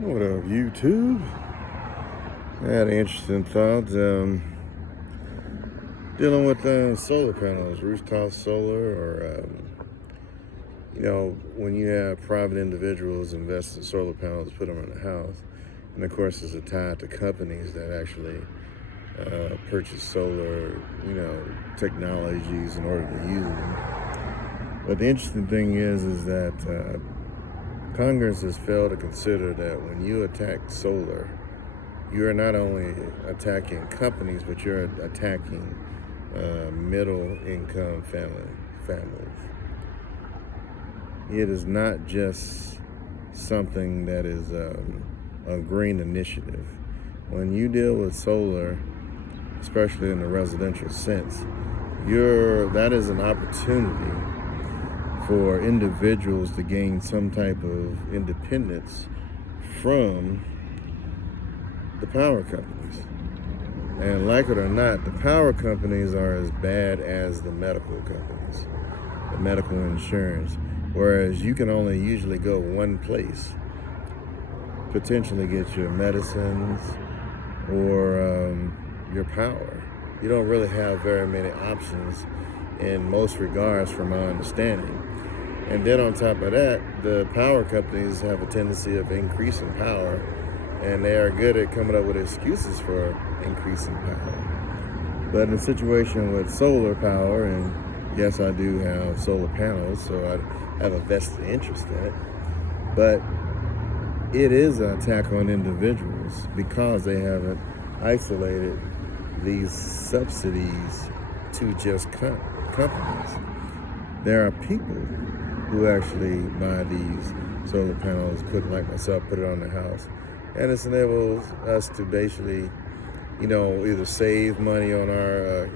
What up, YouTube? I had an interesting thought. Dealing with solar panels, rooftop solar, or when you have private individuals invest in solar panels, put them in the house, and of course, it's tied to companies that actually purchase solar, technologies in order to use them. But the interesting thing is that Congress has failed to consider that when you attack solar, you are not only attacking companies, but you're attacking middle-income families. It is not just something that is a green initiative. When you deal with solar, especially in the residential sense, that is an opportunity for individuals to gain some type of independence from the power companies. And like it or not, the power companies are as bad as the medical companies, the medical insurance. Whereas you can only usually go one place, potentially get your medicines or your power. You don't really have very many options in most regards, from my understanding. And then on top of that, the power companies have a tendency of increasing power, and they are good at coming up with excuses for increasing power. But in a situation with solar power, and yes, I do have solar panels, so I have a vested interest in it, but it is an attack on individuals because they haven't isolated these subsidies to just companies. There are people who actually buy these solar panels, like myself, put it on the house. And this enables us to basically, either save money on our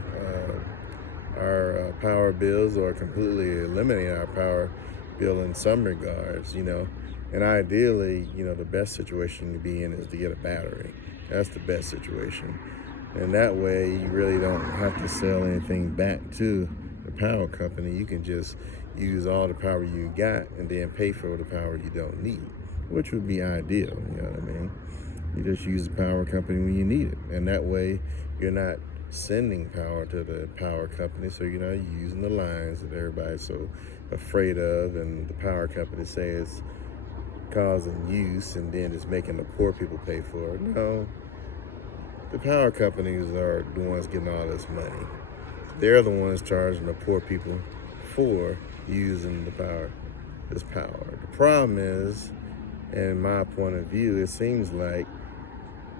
power bills or completely eliminate our power bill in some regards, And ideally, the best situation to be in is to get a battery. That's the best situation. And that way, you really don't have to sell anything back to the power company. You can just use all the power you got and then pay for the power you don't need, which would be ideal, you know what I mean? You just use the power company when you need it. And that way, you're not sending power to the power company, so you're not using the lines that everybody's so afraid of, and the power company say it's causing use and then it's making the poor people pay for it. No, the power companies are the ones getting all this money. They're the ones charging the poor people for using this power. The problem is, in my point of view, it seems like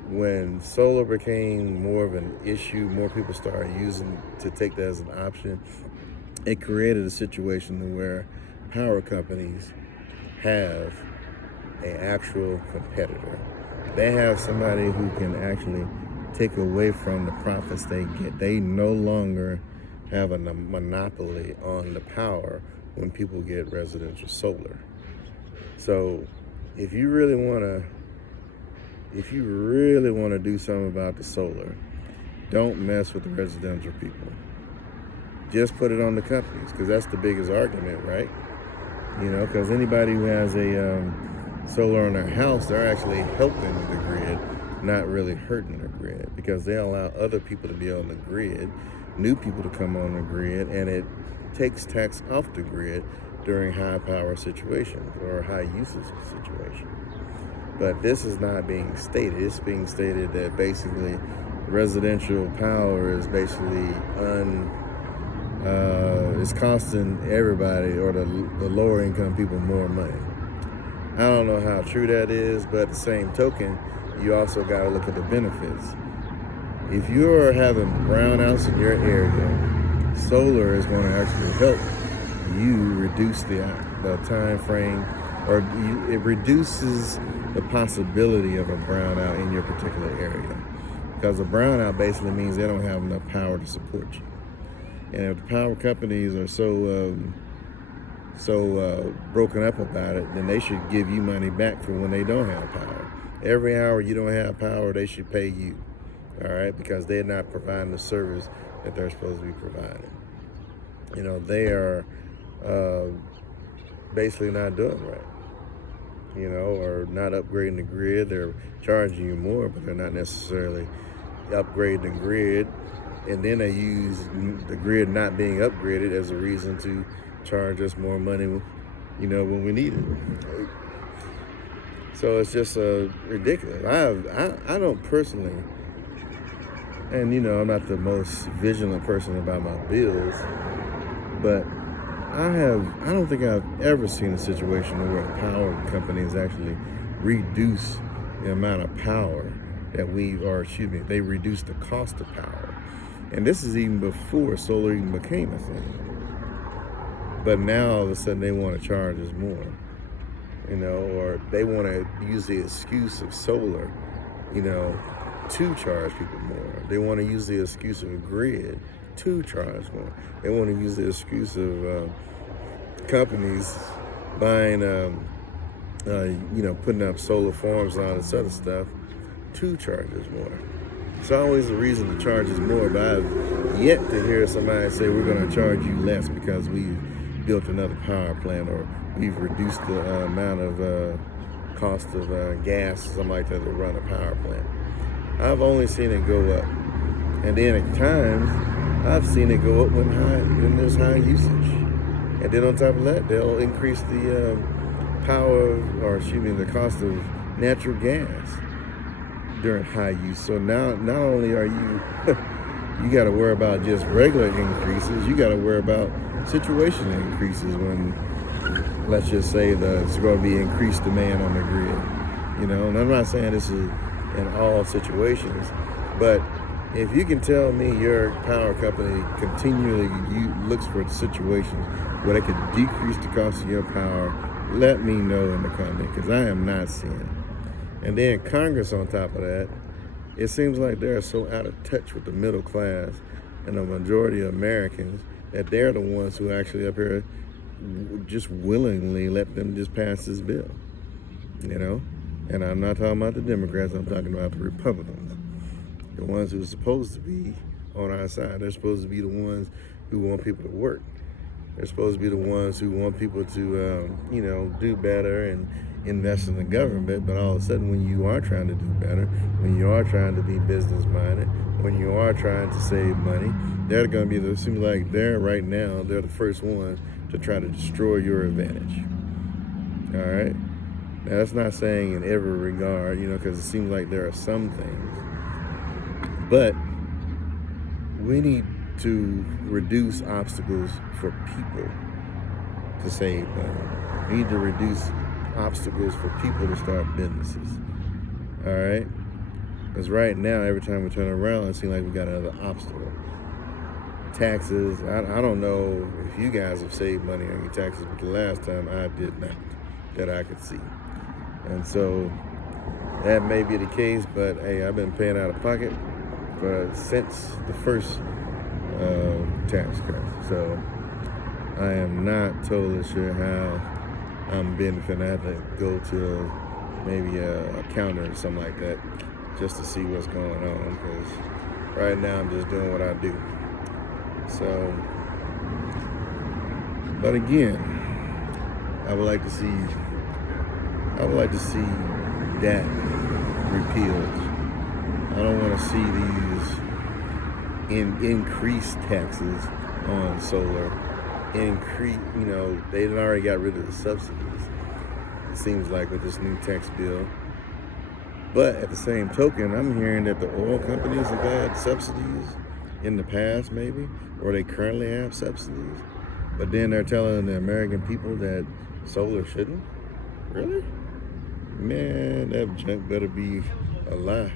when solar became more of an issue, more people started to take that as an option, it created a situation where power companies have an actual competitor. They have somebody who can actually take away from the profits they get. They no longer have a monopoly on the power when people get residential solar. So if you really want to do something about the solar, don't mess with the residential people. Just put it on the companies, because that's the biggest argument, right? Because anybody who has a solar on their house, they're actually helping the grid, not really hurting the grid, because they allow other people to be on the grid, new people to come on the grid, and it takes tax off the grid during high power situations or high usage situations. But this is not being stated. It's being stated that basically residential power is basically it's costing everybody, or the lower income people, more money. I don't know how true that is, but at the same token, you also got to look at the benefits. If you're having brownouts in your area, solar is going to actually help you reduce the time frame, or it reduces the possibility of a brownout in your particular area. Because a brownout basically means they don't have enough power to support you. And if the power companies are so broken up about it, then they should give you money back for when they don't have power. Every hour you don't have power, they should pay you, all right? Because they're not providing the service that they're supposed to be providing. They are basically not doing right. or not upgrading the grid. They're charging you more, but they're not necessarily upgrading the grid. And then they use the grid not being upgraded as a reason to charge us more money, when we need it. So it's just ridiculous. I don't personally, and I'm not the most vigilant person about my bills, but I don't think I've ever seen a situation where a power company has actually reduced the amount of power that they reduced the cost of power. And this is even before solar even became a thing. But now all of a sudden they want to charge us more, or they want to use the excuse of solar, to charge people more. They want to use the excuse of a grid to charge more. They want to use the excuse of companies buying, putting up solar farms and all this other stuff to charge us more. It's always a reason to charge us more, but I've yet to hear somebody say we're going to charge you less because we've built another power plant or we've reduced the amount of cost of gas or something like that to run a power plant. I've only seen it go up. And then at times, I've seen it go up when there's high usage. And then on top of that, they'll increase the the cost of natural gas during high use. So now, not only are you, you got to worry about just regular increases, you got to worry about situational increases when, let's just say, there's going to be increased demand on the grid. And I'm not saying this is in all situations, but if you can tell me your power company continually looks for situations where they could decrease the cost of your power, let me know in the comment, because I am not seeing it. And then Congress on top of that, it seems like they're so out of touch with the middle class and the majority of Americans that they're the ones who actually up here just willingly let them just pass this bill, And I'm not talking about the Democrats, I'm talking about the Republicans. The ones who are supposed to be on our side. They're supposed to be the ones who want people to work. They're supposed to be the ones who want people to, do better and invest in the government. But all of a sudden, when you are trying to do better, when you are trying to be business-minded, when you are trying to save money, they're going to be it seems like they're the first ones to try to destroy your advantage. All right? Now, that's not saying in every regard, because it seems like there are some things. But we need to reduce obstacles for people to save money. We need to reduce obstacles for people to start businesses. All right? Because right now, every time we turn around, it seems like we got another obstacle. Taxes, I don't know if you guys have saved money on your taxes, but the last time I did not, that I could see. And so that may be the case, but hey, I've been paying out of pocket since the first tax cut. So I am not totally sure how I'm benefiting. I have to go to maybe a accountant or something like that just to see what's going on, because right now I'm just doing what I do. So, but again, I would like to see that repealed. I don't want to see these increased taxes on solar. They already got rid of the subsidies, it seems like, with this new tax bill. But at the same token, I'm hearing that the oil companies have had subsidies in the past, maybe, or they currently have subsidies. But then they're telling the American people that solar shouldn't? Really? Man, that junk better be a lie.